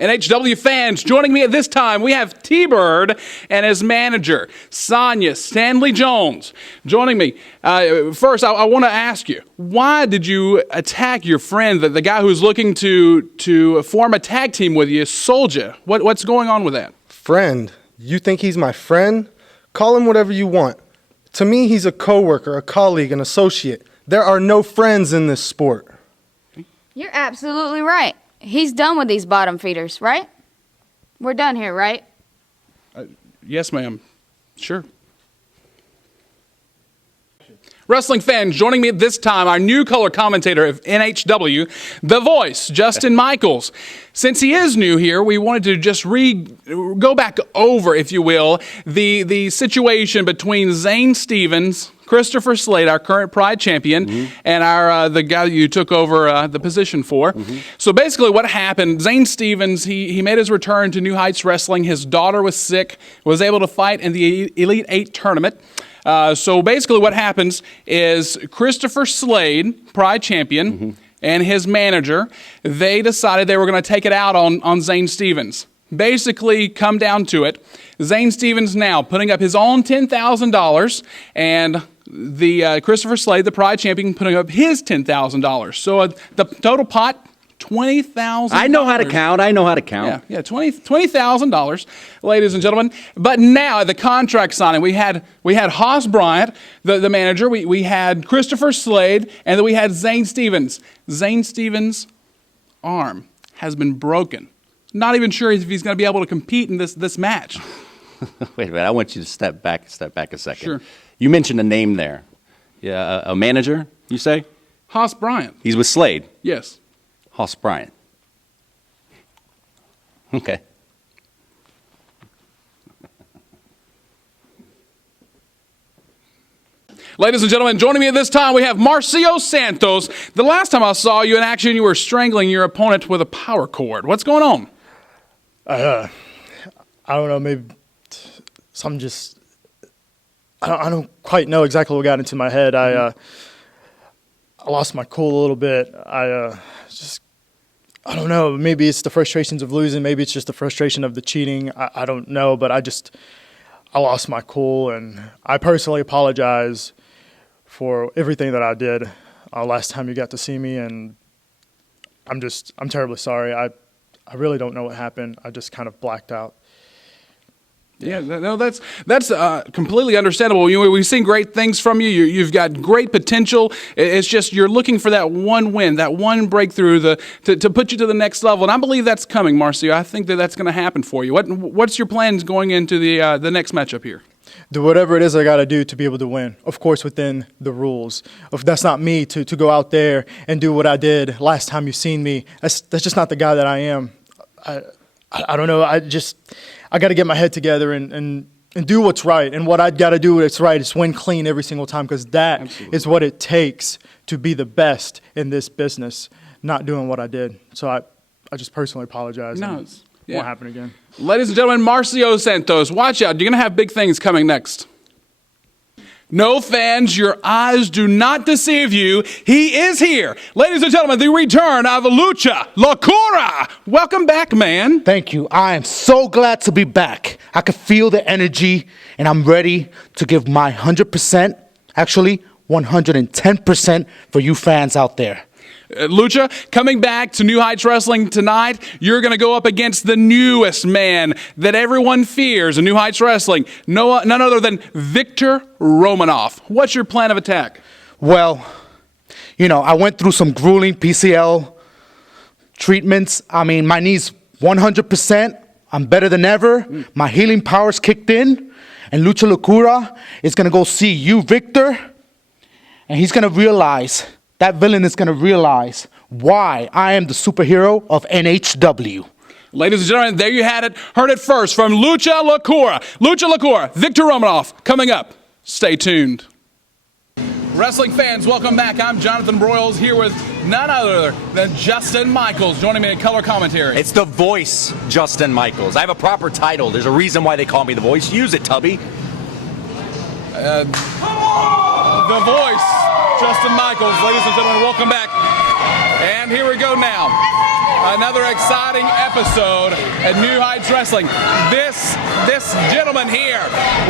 NHW fans, joining me at this time, we have T-Bird and his manager, Sonia Stanley Jones. Joining me. First, I want to ask you, why did you attack your friend, the guy who's looking to form a tag team with you, Soldier? What's going on with that? Friend? You think he's my friend? Call him whatever you want. To me, he's a coworker, a colleague, an associate. There are no friends in this sport. You're absolutely right. He's done with these bottom feeders, right? We're done here, right? Yes, ma'am. Sure. Wrestling fans, joining me at this time, our new color commentator of NHW, The Voice, Justin Michaels. Since he is new here, we wanted to just go back over, if you will, the situation between Zane Stevens, Christopher Slade, our current Pride champion, and the guy you took over the position for. So basically what happened, Zane Stevens, he made his return to New Heights Wrestling. His daughter was sick, was able to fight in the Elite 8 tournament. So basically what happens is Christopher Slade, Pride champion, and his manager, they decided they were going to take it out on Zane Stevens. Basically, come down to it, Zane Stevens now putting up his own $10,000, and the Christopher Slade, the Pride champion, putting up his $10,000. So the total pot, $20,000. I know how to count. Yeah, $20,000, ladies and gentlemen. But now at the contract signing, we had Haas Bryant, the manager. We had Christopher Slade, and then we had Zane Stevens. Zane Stevens' arm has been broken. Not even sure if he's going to be able to compete in this match. Wait a minute. I want you to step back a second. Sure. You mentioned a name there. Yeah, a manager, you say? Haas Bryant. He's with Slade. Yes. Haas Bryant. Okay. Ladies and gentlemen, joining me at this time, we have Marcio Santos. The last time I saw you in action, you were strangling your opponent with a power cord. What's going on? I don't know, maybe some just... I don't quite know exactly what got into my head. I lost my cool a little bit. I don't know. Maybe it's the frustrations of losing. Maybe it's just the frustration of the cheating. I don't know, but I lost my cool, and I personally apologize for everything that I did last time you got to see me, and I'm terribly sorry. I really don't know what happened. I just kind of blacked out. Yeah, no, that's completely understandable. We've seen great things from you. You've got great potential. It's just you're looking for that one win, that one breakthrough to put you to the next level. And I believe that's coming, Marcio. I think that's going to happen for you. What's your plans going into the next matchup here? Do whatever it is I got to do to be able to win. Of course, within the rules. If that's not me to go out there and do what I did last time you seen me, that's just not the guy that I am. I don't know. I got to get my head together and do what's right. And what I got to do what's right is win clean every single time, because that is what it takes to be the best in this business, not doing what I did. So I just personally apologize. No, it won't happen again. Ladies and gentlemen, Marcio Santos, watch out. You're going to have big things coming next. No, fans, your eyes do not deceive you. He is here. Ladies and gentlemen, the return of Lucha, Locura. Welcome back, man. Thank you. I am so glad to be back. I can feel the energy, and I'm ready to give my 100%, actually 110% for you fans out there. Lucha, coming back to New Heights Wrestling tonight, you're going to go up against the newest man that everyone fears in New Heights Wrestling, none other than Victor Romanoff. What's your plan of attack? Well, I went through some grueling PCL treatments. I mean, my knee's 100%. I'm better than ever. My healing powers kicked in. And Lucha Locura is going to go see you, Victor, and he's going to realize... that villain is going to realize why I am the superhero of NHW. Ladies and gentlemen, there you had it. Heard it first from Lucha Locura. Lucha Locura, Victor Romanoff, coming up. Stay tuned. Wrestling fans, welcome back. I'm Jonathon Broyles here with none other than Justin Michaels, joining me in color commentary. It's The Voice, Justin Michaels. I have a proper title. There's a reason why they call me The Voice. Use it, Tubby. The Voice, Justin Michaels. Ladies and gentlemen, welcome back. And here we go now. another exciting episode at New Heights Wrestling. This gentleman here,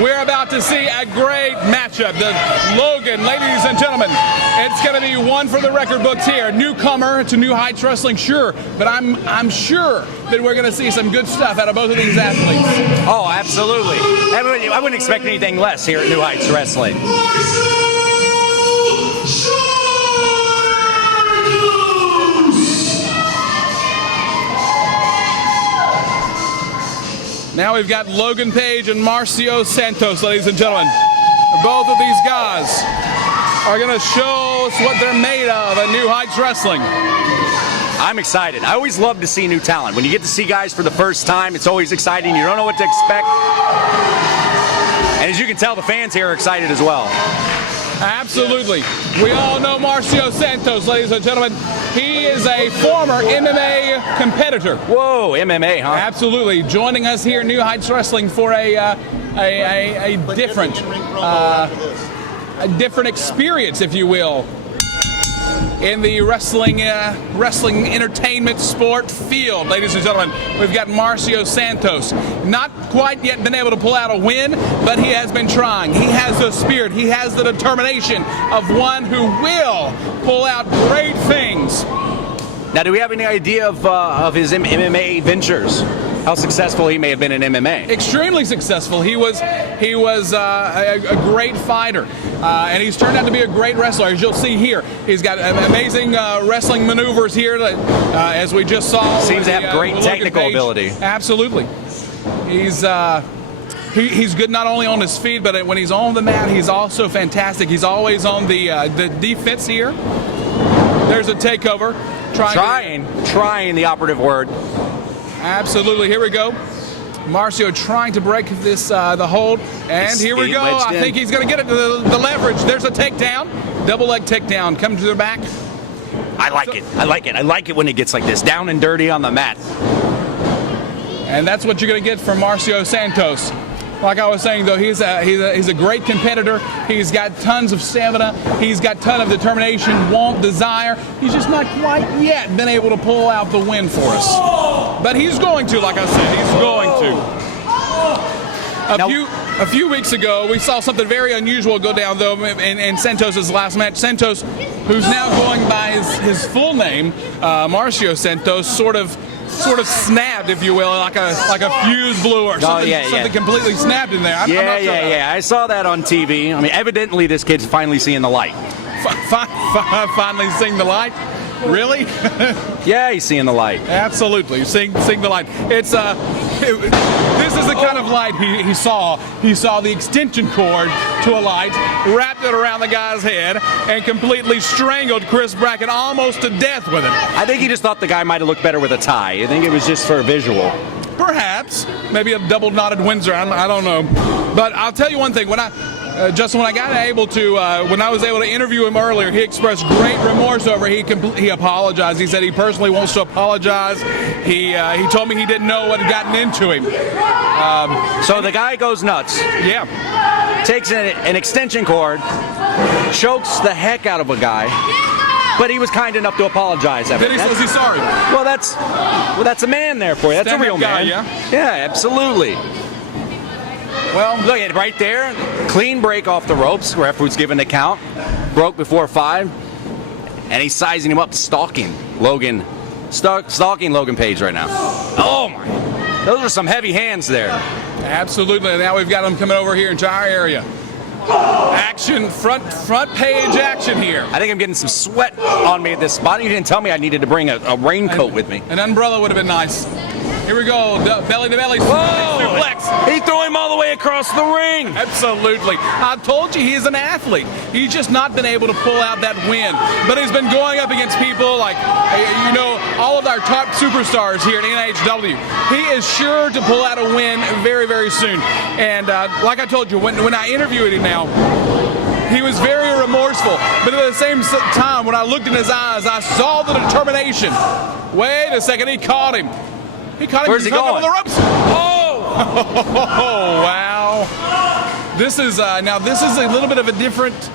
we're about to see a great matchup. The Logan, ladies and gentlemen, it's going to be one for the record books here. Newcomer to New Heights Wrestling, sure, but I'm sure that we're going to see some good stuff out of both of these athletes. Oh, absolutely. I wouldn't expect anything less here at New Heights Wrestling. Now we've got Logan Page and Marcio Santos, ladies and gentlemen. Both of these guys are going to show us what they're made of at New Heights Wrestling. I'm excited. I always love to see new talent. When you get to see guys for the first time, it's always exciting. You don't know what to expect. And as you can tell, the fans here are excited as well. Absolutely. We all know Marcio Santos, ladies and gentlemen. He is a former MMA competitor. Whoa, MMA, huh? Absolutely. Joining us here at New Heights Wrestling for a different experience, if you will, in the wrestling entertainment sport field. Ladies and gentlemen, we've got Marcio Santos. Not quite yet been able to pull out a win, but he has been trying. He has the spirit, he has the determination of one who will pull out great things. Now, do we have any idea of his MMA ventures? How successful he may have been in MMA? Extremely successful. He was a great fighter, and he's turned out to be a great wrestler. As you'll see here, he's got amazing wrestling maneuvers here, as we just saw. Seems to have great technical ability. Absolutely. He's good not only on his feet, but when he's on the mat, he's also fantastic. He's always on the defense here. There's a takeover. Trying the operative word. Absolutely. Here we go. Marcio trying to break this the hold, and here we go. I think he's going to get it to the leverage. There's a takedown, double leg takedown. Come to the back. I like it. I like it when it gets like this, down and dirty on the mat. And that's what you're going to get from Marcio Santos. Like I was saying, though, he's a great competitor. He's got tons of stamina. He's got ton of determination, want, desire. He's just not quite yet been able to pull out the win for us. But he's going to, like I said, he's going to. A few weeks ago, we saw something very unusual go down, though, in Santos' last match. Santos, who's now going by his full name, Marcio Santos, sort of snapped, if you will, like a fuse blew or something. Something completely snapped in there. I'm not sure I saw that on TV. I mean, evidently this kid's finally seeing the light. Finally seeing the light? Really? Yeah, he's seeing the light. Absolutely, seeing the light. This is the kind of light he saw. He saw the extension cord to a light, wrapped it around the guy's head, and completely strangled Chris Brackett almost to death with it. I think he just thought the guy might have looked better with a tie. I think it was just for a visual. Perhaps. Maybe a double knotted Windsor. I don't know. But I'll tell you one thing. When I was able to interview him earlier, he expressed great remorse over it. He apologized. He said he personally wants to apologize. He told me he didn't know what had gotten into him. So the guy goes nuts. Yeah. Takes an extension cord, chokes the heck out of a guy, but he was kind enough to apologize. Then he says he's sorry. Well, that's a man there for you. That's a real man. Yeah, absolutely. Well, look at it right there. Clean break off the ropes. Ref was given the count. Broke before 5. And he's sizing him up, stalking Logan Page right now. Oh, my. Those are some heavy hands there. Absolutely. Now we've got him coming over here into our area. Action, front page action here. I think I'm getting some sweat on me at this spot. You didn't tell me I needed to bring a raincoat with me. An umbrella would have been nice. Here we go, belly to belly suplex. He threw him all the way across the ring. Absolutely. I told you he's an athlete. He's just not been able to pull out that win. But he's been going up against people like, all of our top superstars here at NHW. He is sure to pull out a win very, very soon. And like I told you, when I interviewed him now, he was very remorseful. But at the same time, when I looked in his eyes, I saw the determination. Wait a second, he caught him. Where's he going? Over the ropes. Oh, wow. This is a little bit of a different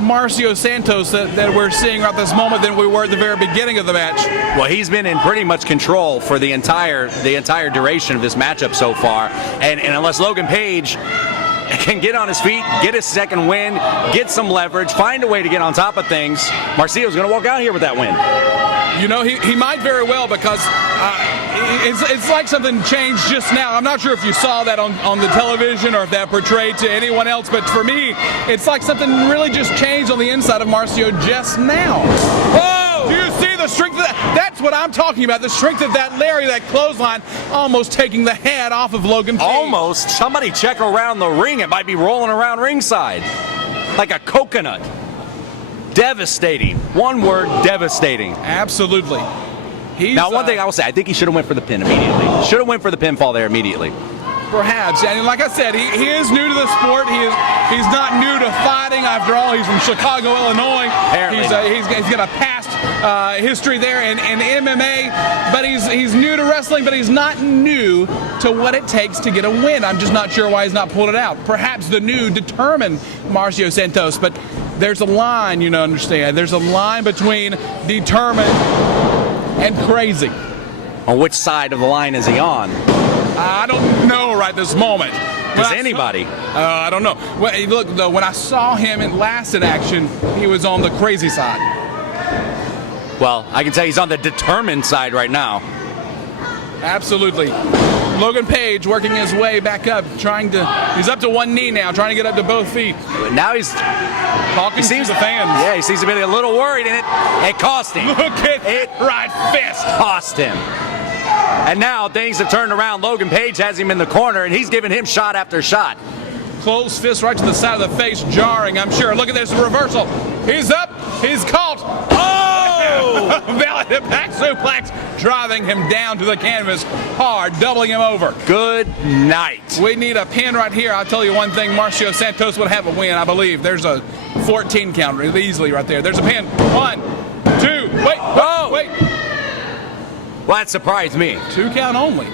Marcio Santos that we're seeing at this moment than we were at the very beginning of the match. Well, he's been in pretty much control for the entire duration of this matchup so far, and unless Logan Page can get on his feet, get his second win, get some leverage, find a way to get on top of things, Marcio's going to walk out here with that win. You know, he might very well, because it's like something changed just now. I'm not sure if you saw that on the television or if that portrayed to anyone else, but for me, it's like something really just changed on the inside of Marcio just now. Whoa! Do you see the strength of that? That's what I'm talking about, the strength of that Larry, that clothesline, almost taking the head off of Logan Page. Almost. Somebody check around the ring. It might be rolling around ringside like a coconut. Devastating. One word, devastating. Absolutely. Now, one thing I will say, I think he should have went for the pin immediately. Should have went for the pinfall there immediately. Perhaps, and like I said, he is new to the sport. He's not new to fighting. After all, he's from Chicago, Illinois. Apparently. He's got a past history there in MMA, but he's new to wrestling. But he's not new to what it takes to get a win. I'm just not sure why he's not pulled it out. Perhaps the new determined Marcio Santos, but there's a line, you know, understand. There's a line between determined and crazy. On which side of the line is he on? I don't know right this moment. Does anybody? I don't know. Well, look, though, when I saw him last in action, he was on the crazy side. Well, I can tell he's on the determined side right now. Absolutely. Logan Page working his way back up, he's up to one knee now, trying to get up to both feet. Now he's talking to the fans. Yeah, he seems to be a little worried, and it cost him. Look at it, right fist. Cost him. And now things have turned around. Logan Page has him in the corner, and he's giving him shot after shot. Closed fist right to the side of the face, jarring, I'm sure. Look at this reversal. He's up, he's caught. Oh! Valid back suplex, driving him down to the canvas hard, doubling him over. Good night. We need a pin right here. I'll tell you one thing, Marcio Santos would have a win, I believe. There's a 14 count easily right there. There's a pin. 1, 2, wait. Well, that surprised me. 2 count only.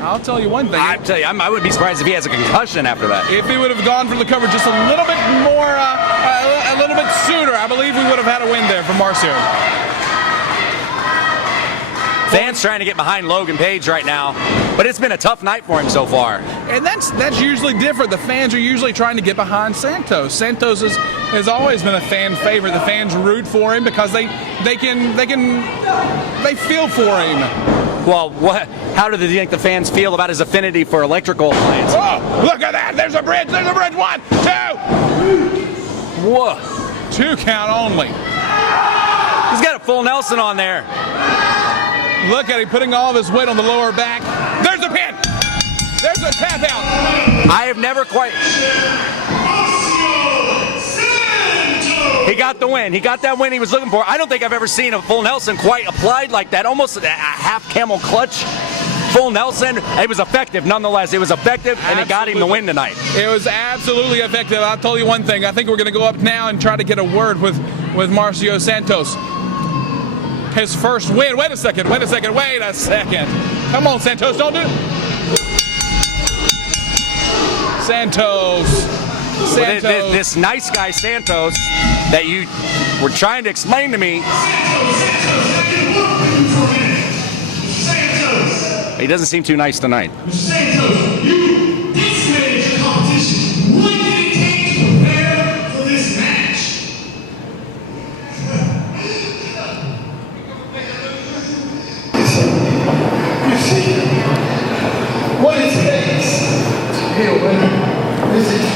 I'll tell you one thing. I tell you, I wouldn't be surprised if he has a concussion after that. If he would have gone for the cover just a little bit more, a little bit sooner, I believe we would have had a win there for Marcio. Fans trying to get behind Logan Page right now, but it's been a tough night for him so far. And that's usually different. The fans are usually trying to get behind Santos. Santos has always been a fan favorite. The fans root for him because they feel for him. Well, how do they think the fans feel about his affinity for electrical appliances? Oh, look at that! There's a bridge! 1, 2! Whoa! 2 count only. He's got a full Nelson on there. Look at him putting all of his weight on the lower back. There's a pin! There's a tap out! I have never quite... He got the win. He got that win he was looking for. I don't think I've ever seen a full Nelson quite applied like that. Almost a half camel clutch. Full Nelson. It was effective nonetheless. It was effective, and it got him the win tonight. It was absolutely effective. I'll tell you one thing. I think we're going to go up now and try to get a word with Marcio Santos. His first win. Wait a second. Come on, Santos. Don't do it. Santos. This nice guy Santos that you were trying to explain to me, he doesn't seem too nice tonight. Santos, you decimated your competition. What did it take to prepare for this match? You see, what it takes to be a winner isn't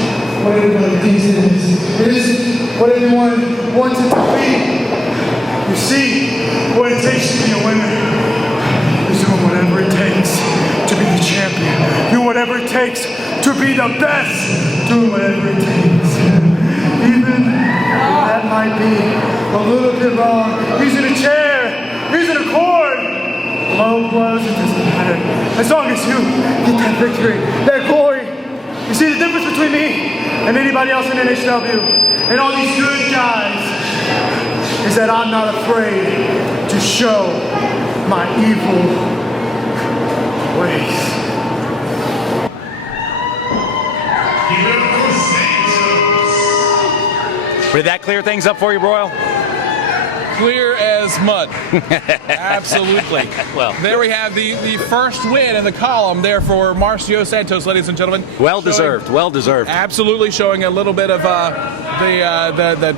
what everybody thinks it is. It isn't what everyone wants it to be. You see, what it takes to be a winner is doing whatever it takes to be the champion. Do whatever it takes to be the best. Do whatever it takes. Even that might be a little bit wrong. He's in a chair. He's in a cord. Low blows, it doesn't matter. As long as you get that victory, that glory. You see the difference between me and anybody else in NHW and all these good guys is that I'm not afraid to show my evil ways. Did that clear things up for you, Broyle? Clear as mud. Absolutely. Well, there we have the first win in the column there for Marcio Santos, ladies and gentlemen. Well deserved. Well deserved. Absolutely showing a little bit of the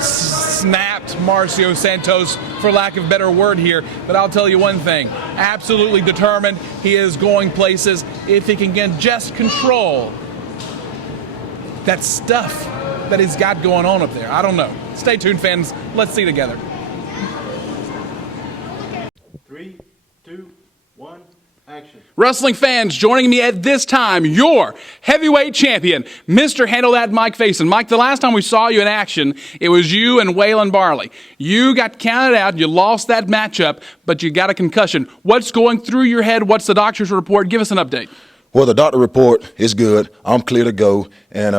snapped Marcio Santos, for lack of a better word here. But I'll tell you one thing. Absolutely determined. He is going places if he can just control that stuff that he's got going on up there. I don't know. Stay tuned, fans. Let's see together. 3, 2, 1, action. Wrestling fans, joining me at this time, your heavyweight champion, Mr. Handle That Mike Facen. Mike, the last time we saw you in action, it was you and Waylon Barley. You got counted out, you lost that matchup, but you got a concussion. What's going through your head? What's the doctor's report? Give us an update. Well, the doctor report is good. I'm clear to go. And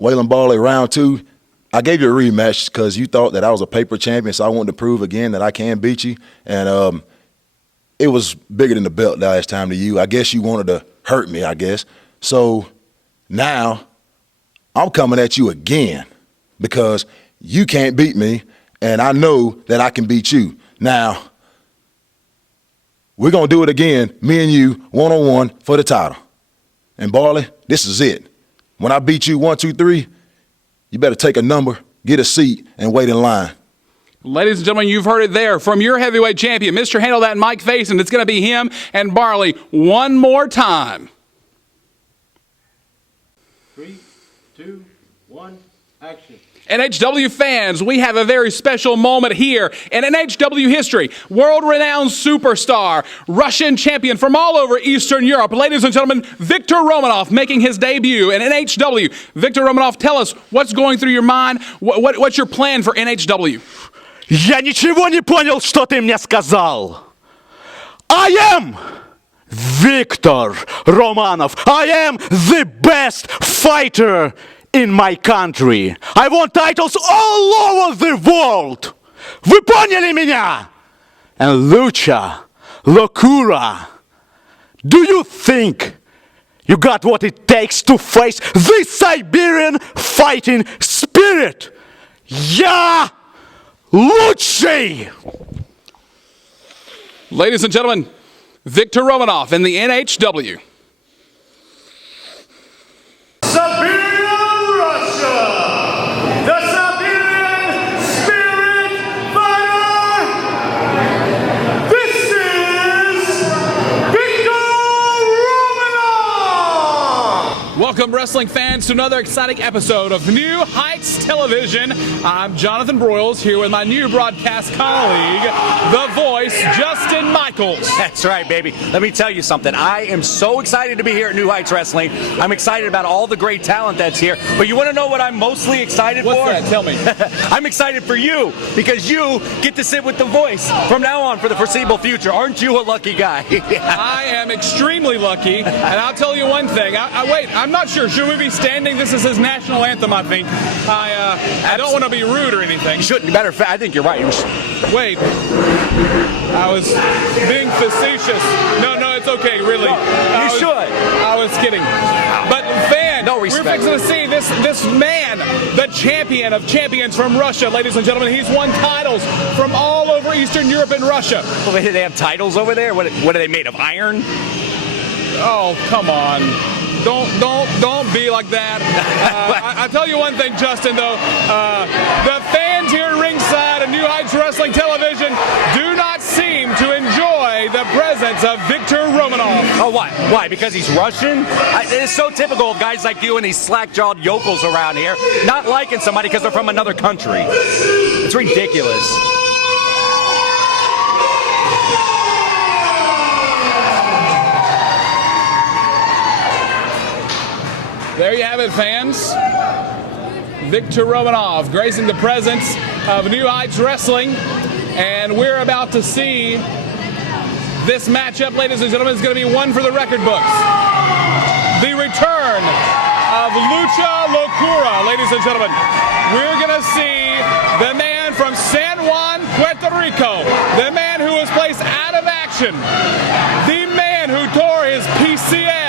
Waylon Barley, round 2, I gave you a rematch because you thought that I was a paper champion, so I wanted to prove again that I can beat you. And it was bigger than the belt last time to you. I guess you wanted to hurt me, I guess. So now I'm coming at you again because you can't beat me, and I know that I can beat you. Now, we're going to do it again, me and you, one-on-one for the title. And Barley, this is it. When I beat you 1, 2, 3, you better take a number, get a seat, and wait in line. Ladies and gentlemen, you've heard it there from your heavyweight champion, Mr. Handle That Mike Facen. It's going to be him and Barley one more time. 3, 2, 1, action. NHW fans, we have a very special moment here in NHW history. World-renowned superstar, Russian champion from all over Eastern Europe. Ladies and gentlemen, Victor Romanoff making his debut in NHW. Victor Romanoff, tell us what's going through your mind. What's your plan for NHW? Я ничего не понял, что ты мне сказал. I am Victor Romanov. I am the best fighter in my country. I won titles all over the world. Вы поняли меня? And Lucha, Locura. Do you think you got what it takes to face the Siberian fighting spirit? Я лучший! Ladies and gentlemen, Victor Romanoff in the NHW. Siberian Russia, the Siberian Spirit Fighter. This is Victor Romanoff. Welcome, wrestling fans, to another exciting episode of New Heights Television. I'm Jonathon Broyles, here with my new broadcast colleague, the voice, Justin Michaels. That's right, baby. Let me tell you something. I am so excited to be here at New Heights Wrestling. I'm excited about all the great talent that's here. But you want to know what I'm mostly excited for? What's that? Tell me. I'm excited for you because you get to sit with the voice from now on for the foreseeable future. Aren't you a lucky guy? I am extremely lucky, and I'll tell you one thing. Wait, I'm not sure. Should we be standing? This is his national anthem, I think. I don't want to be rude or anything. You shouldn't. Matter of fact, I think you're right. Wait. I was being facetious. No, it's okay, really. You should. I was kidding. But fan, No respect. we're fixing to see this man, the champion of champions from Russia, ladies and gentlemen. He's won titles from all over Eastern Europe and Russia. Well, they have titles over there? What are they made of? Iron? Oh, come on. Don't be like that. I tell you one thing, Justin, though. The fans here ringside at New Heights Wrestling Television do not seem to enjoy the presence of Victor Romanoff. Oh, why? Why? Because he's Russian? It's so typical of guys like you and these slack-jawed yokels around here not liking somebody because they're from another country. It's ridiculous. There you have it, fans. Victor Romanoff gracing the presence of New Heights Wrestling. And we're about to see this matchup, ladies and gentlemen, is going to be one for the record books. The return of Lucha Locura, ladies and gentlemen. We're going to see the man from San Juan, Puerto Rico. The man who was placed out of action. The man who tore his PCL.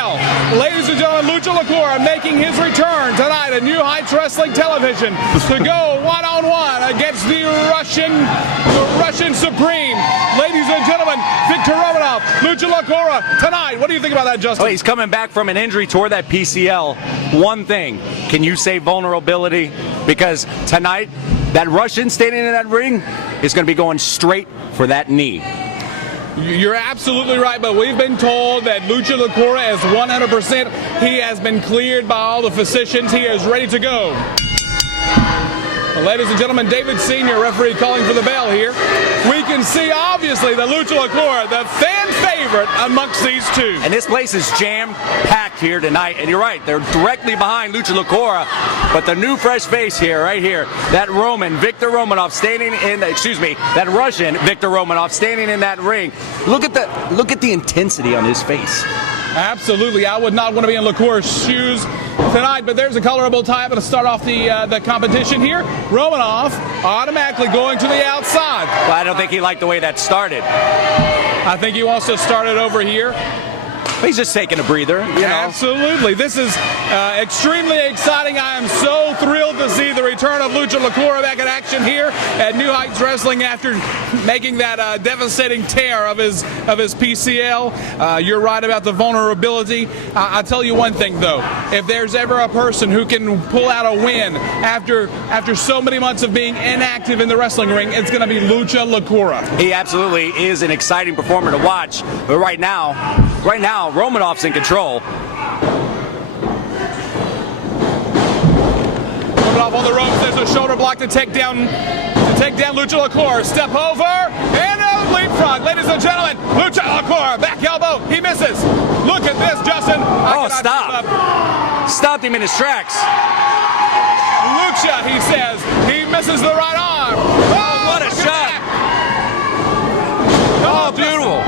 Ladies and gentlemen, Lucha Locura making his return tonight at New Heights Wrestling. Wrestling Television to go one-on-one against the Russian Supreme. Ladies and gentlemen, Victor Romanov, Lucha Locura tonight. What do you think about that, Justin? Well, he's coming back from an injury toward that PCL. One thing, can you say vulnerability? Because tonight, that Russian standing in that ring is going to be going straight for that knee. You're absolutely right, but we've been told that Lucha Locura is 100%. He has been cleared by all the physicians. He is ready to go. Well, ladies and gentlemen, David Sr., referee, calling for the bell here. We can see, obviously, the Lucha Locura, the fan favorite amongst these two. And this place is jam-packed here tonight. And you're right, they're directly behind Lucha Locura. But the new fresh face here, right here, that Roman, Victor Romanov, standing in, that Russian, Victor Romanov, standing in that ring. Look at the intensity on his face. Absolutely. I would not want to be in Locura's shoes tonight, but there's a colorable tie to start off the competition here. Romanoff automatically going to the outside. Well, I don't think he liked the way that started. I think he wants to start it over here. He's just taking a breather, you know. Absolutely. This is extremely exciting. I am so thrilled to see the return of Lucha Locura back in action here at New Heights Wrestling after making that devastating tear of his PCL. You're right about the vulnerability. I'll tell you one thing, though. If there's ever a person who can pull out a win after so many months of being inactive in the wrestling ring, it's going to be Lucha Locura. He absolutely is an exciting performer to watch. But right now, Romanoff's in control. Romanoff on the ropes. There's a shoulder block to take down Lucha Locura. Step over and a leapfrog. Ladies and gentlemen, Lucha Locura, back elbow. He misses. Look at this, Justin. Stop. Stopped him in his tracks. Lucha, he says. He misses the right arm. Oh, what a shot. Oh, beautiful.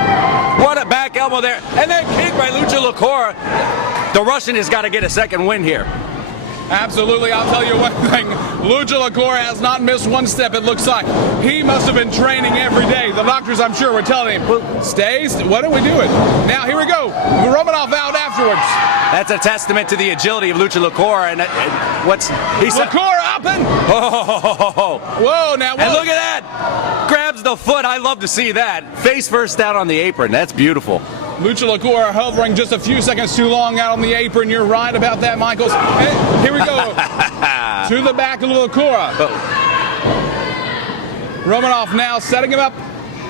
What a back elbow there. And then kick by Lucha Locura. The Russian has got to get a second win here. Absolutely. I'll tell you one thing. Lucha Locura has not missed one step, it looks like. He must have been training every day. The doctors, I'm sure, were telling him, stay, what are we doing? Now, here we go. Romanoff out afterwards. That's a testament to the agility of Lucha Locura. And Locura up and... Oh. Whoa, now whoa. And look at that. Grabs the foot. I love to see that. Face first down on the apron. That's beautiful. Lucha Locura hovering just a few seconds too long out on the apron. You're right about that, Michaels. And here we go. To the back of Locura. Romanoff now setting him up.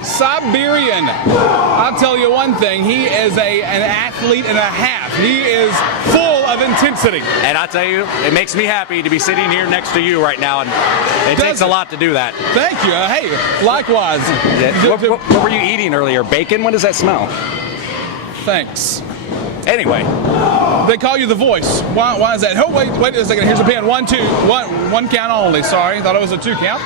Siberian. I'll tell you one thing. He is an athlete and a half. He is full of intensity. And I'll tell you, it makes me happy to be sitting here next to you right now. And it takes a lot to do that. Thank you. Hey, likewise. What were you eating earlier? Bacon? What does that smell? Thanks. Anyway. They call you the voice. Why is that? Oh, wait a second. Here's a pin. 1, 2. One count only. Sorry. Thought it was a 2 count.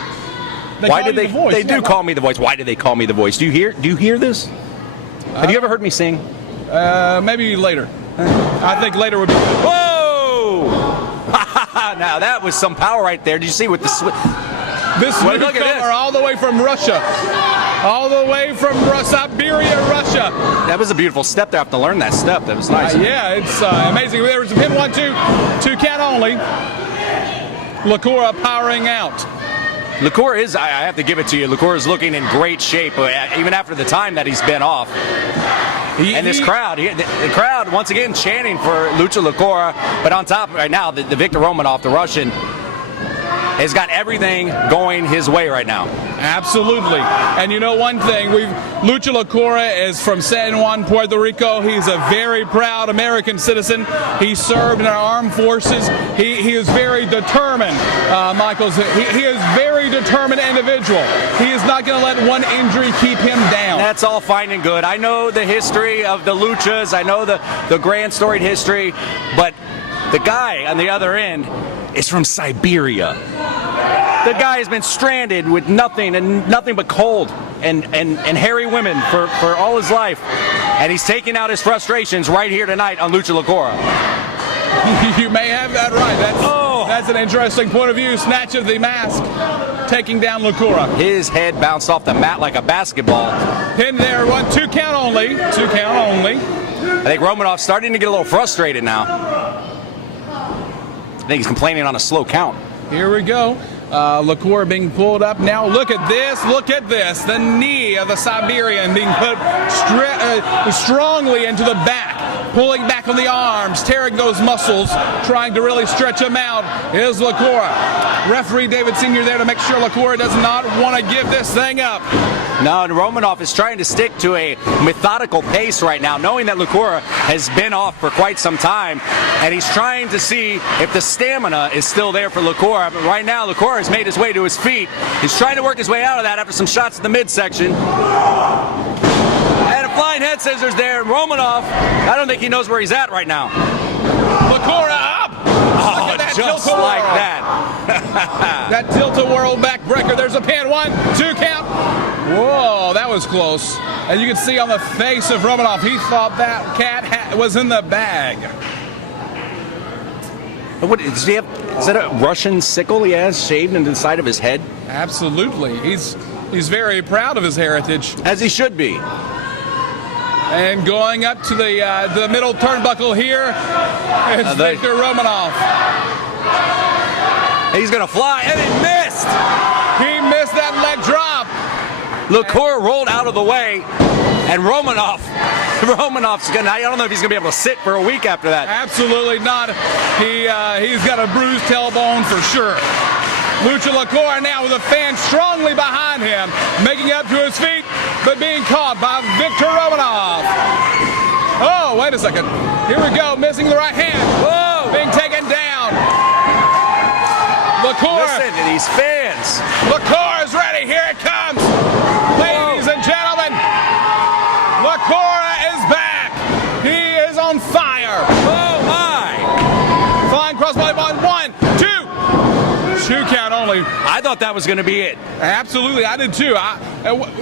Why did they? They do call me the voice. Why do they call me the voice? Do you hear this? Have you ever heard me sing? Maybe later. I think later would be good. Whoa! Now that was some power right there. Did you see with the This newcomer all the way from Russia. All the way from Siberia, Russia. That was a beautiful step there. I have to learn that step. That was nice. Yeah, it's amazing. There was a pin 1, 2 count only. Locura powering out. Locura is, I have to give it to you, Locura is looking in great shape, even after the time that he's been off. And this crowd, the crowd once again chanting for Lucha Locura, but on top right now, the Victor Romanoff, the Russian, has got everything going his way right now. Absolutely. And you know one thing, Lucha Locura is from San Juan, Puerto Rico. He's a very proud American citizen. He served in our armed forces. He is very determined, Michaels. He is a very determined individual. He is not going to let one injury keep him down. That's all fine and good. I know the history of the Luchas. I know the grand storied history. But the guy on the other end is from Siberia. The guy has been stranded with nothing but cold and hairy women for all his life. And he's taking out his frustrations right here tonight on Lucha Locura. You may have that right. That's an interesting point of view. Snatch of the mask, taking down Locura. His head bounced off the mat like a basketball. Pin there, 1, 2 count only. 2 count only. I think Romanoff's starting to get a little frustrated now. I think he's complaining on a slow count. Here we go. Locura being pulled up. Now look at this. Look at this. The knee of the Siberian being put strongly into the back, pulling back on the arms, tearing those muscles, trying to really stretch them out. Is Locura. Referee David Sr. there to make sure Locura does not want to give this thing up. No, and Romanoff is trying to stick to a methodical pace right now, knowing that Locura has been off for quite some time, and he's trying to see if the stamina is still there for Locura. But right now, Locura has made his way to his feet. He's trying to work his way out of that after some shots in the midsection. And a flying head scissors there, and Romanoff, I don't think he knows where he's at right now. Locura up! Oh, just like that. That tilt-a-whirl backbreaker. There's a pin. 1, 2 count. Whoa, that was close. And you can see on the face of Romanoff, he thought that cat was in the bag. What does he have? Is that a Russian sickle he has shaved into the side of his head? Absolutely. He's very proud of his heritage. As he should be. And going up to the middle turnbuckle here is Victor Romanoff. He's going to fly, and he missed! He missed that leg drop. Locura rolled out of the way, and Romanoff's going to, I don't know if he's going to be able to sit for a week after that. Absolutely not. He's got a bruised tailbone for sure. Lucha Locura now with a fan strongly behind him, making up to his feet, but being caught by Victor Romanoff. Oh, wait a second. Here we go, missing the right hand. Whoa! Being taken down. Locura. Listen to these fans. Locura is ready. Here it comes. Ladies and gentlemen, Locura is back. He is on fire. Oh, my. Flying crossbody on 1, 2. 2 count only. I thought that was going to be it. Absolutely, I did too.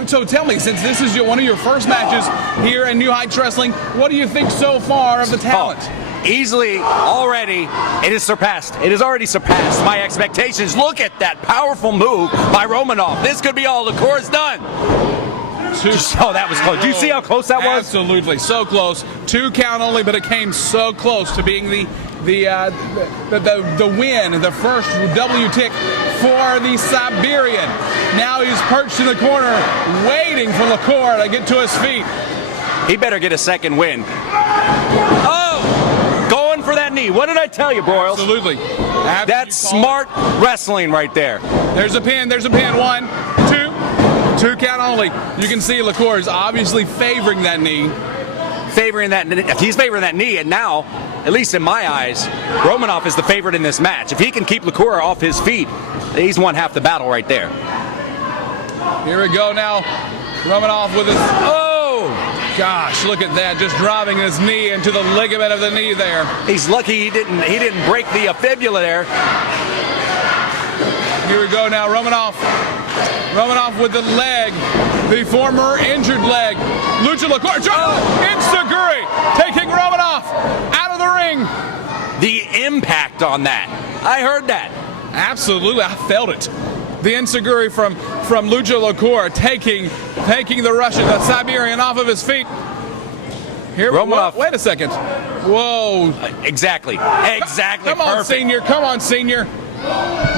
So tell me, since this is one of your first matches here in New Heights Wrestling, what do you think so far of the talent? Easily, already, it has surpassed. It has already surpassed my expectations. Look at that powerful move by Romanoff. This could be all Locura's done. Oh, that was close. Do you see how close that was? Absolutely, so close. 2 count only, but it came so close to being the win, the first W tick for the Siberian. Now he's perched in the corner, waiting for Locura to get to his feet. He better get a second win. Oh! Going for that knee. What did I tell you, Broyles? Absolutely. That's smart wrestling right there. There's a pin. There's a pin. 1, 2. 2 count only. You can see Locura is obviously favoring that knee. He's favoring that knee, and now, at least in my eyes, Romanoff is the favorite in this match. If he can keep Locura off his feet, he's won half the battle right there. Here we go now. Romanoff with his... Oh! Gosh, look at that. Just driving his knee into the ligament of the knee there. He's lucky he didn't break the fibula there. Here we go now. Romanoff with the leg. The former injured leg. Lucha Locura. Insta-guri taking Romanoff out of the ring. The impact on that. I heard that. Absolutely. I felt it. The Insta-guri from Lucha Locura taking the Russian, the Siberian, off of his feet. Here, Romanoff. Wait a second. Whoa. Exactly. Come on, Perfect. Senior. Come on, Senior.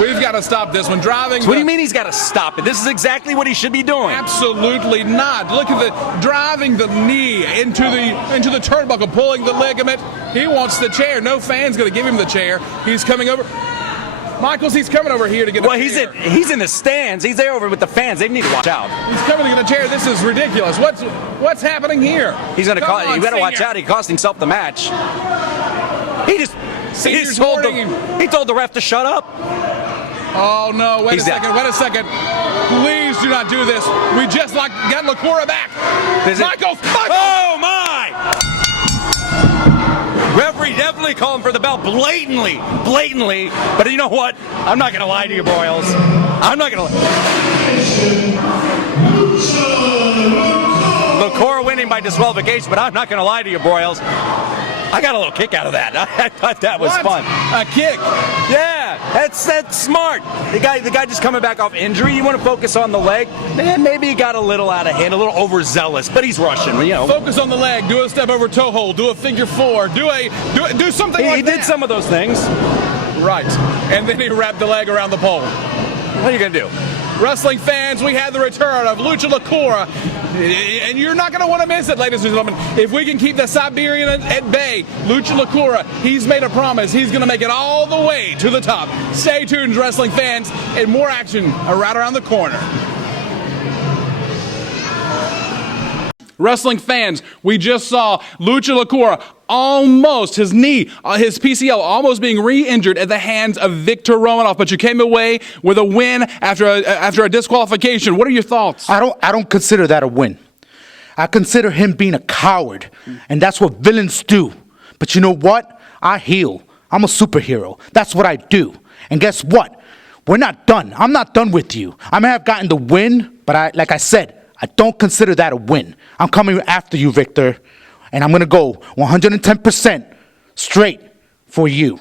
We've got to stop this one. What do you mean he's got to stop it? This is exactly what he should be doing. Absolutely not. Look at driving the knee into the turnbuckle, pulling the ligament. He wants the chair. No fan's going to give him the chair. He's coming over. Michaels, he's coming over here to get a chair. He's in the stands. He's there over with the fans. They need to watch out. He's coming to get a chair. This is ridiculous. What's happening here? He's going to call. You better watch out. He cost himself the match. He told the ref to shut up. Oh no! Wait a second. Please do not do this. We just got Locura back. Michaels! Oh my! Referee definitely calling for the bell blatantly. But you know what? I'm not going to lie to you, Broyles. I'm not going to lie. Locura winning by disqualification, but I'm not going to lie to you, Broyles. I got a little kick out of that. I thought that was fun. A kick? Yeah, that's smart. The guy just coming back off injury. You want to focus on the leg. Man, maybe he got a little out of hand, a little overzealous, but he's Russian, you know. Focus on the leg. Do a step over toe hold. Do a figure 4. Do something like that. He did some of those things. Right. And then he wrapped the leg around the pole. What are you going to do? Wrestling fans, we had the return of Lucha Locura, and you're not going to want to miss it, ladies and gentlemen. If we can keep the Siberian at bay, Lucha Locura, he's made a promise. He's going to make it all the way to the top. Stay tuned, wrestling fans, and more action right around the corner. Wrestling fans, we just saw Lucha Locura almost, his knee, his PCL almost being re-injured at the hands of Victor Romanoff, but you came away with a win after a disqualification. What are your thoughts? I don't consider that a win. I consider him being a coward, and that's what villains do. But you know what? I heal. I'm a superhero. That's what I do. And guess what? We're not done. I'm not done with you. I may have gotten the win, but like I said, I don't consider that a win. I'm coming after you, Victor, and I'm going to go 110% straight for you.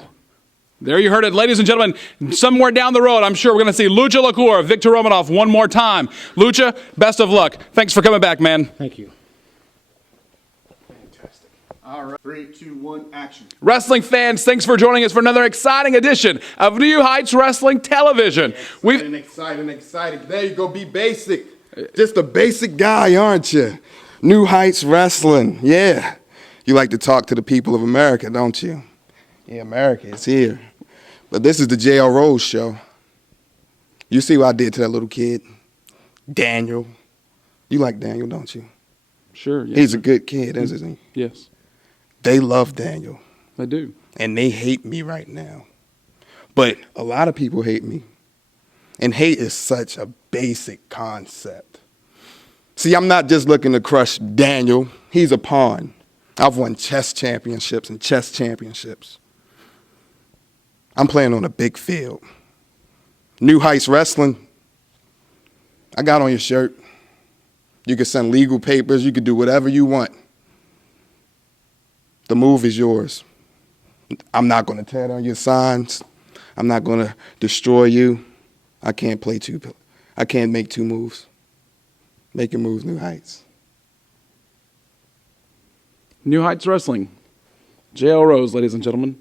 There you heard it, ladies and gentlemen. Somewhere down the road, I'm sure we're going to see Lucha Locura, Victor Romanoff one more time. Lucha, best of luck. Thanks for coming back, man. Thank you. Fantastic. All right. 3, 2, 1, action. Wrestling fans, thanks for joining us for another exciting edition of New Heights Wrestling Television. Exciting. There you go. Be basic. Just a basic guy, aren't you? New Heights Wrestling. Yeah. You like to talk to the people of America, don't you? Yeah, America is here. But this is the JL Rose show. You see what I did to that little kid? Daniel. You like Daniel, don't you? Sure, yes. He's a good kid, isn't he? Yes, They love Daniel. I do. And they hate me right now. But a lot of people hate me. And hate is such a basic concept. See, I'm not just looking to crush Daniel. He's a pawn. I've won chess championships and chess championships. I'm playing on a big field. New Heights Wrestling. I got on your shirt. You can send legal papers. You can do whatever you want. The move is yours. I'm not going to tear down your signs. I'm not going to destroy you. I can't make two moves. Make your moves, New Heights. New Heights Wrestling. JL Rose, ladies and gentlemen.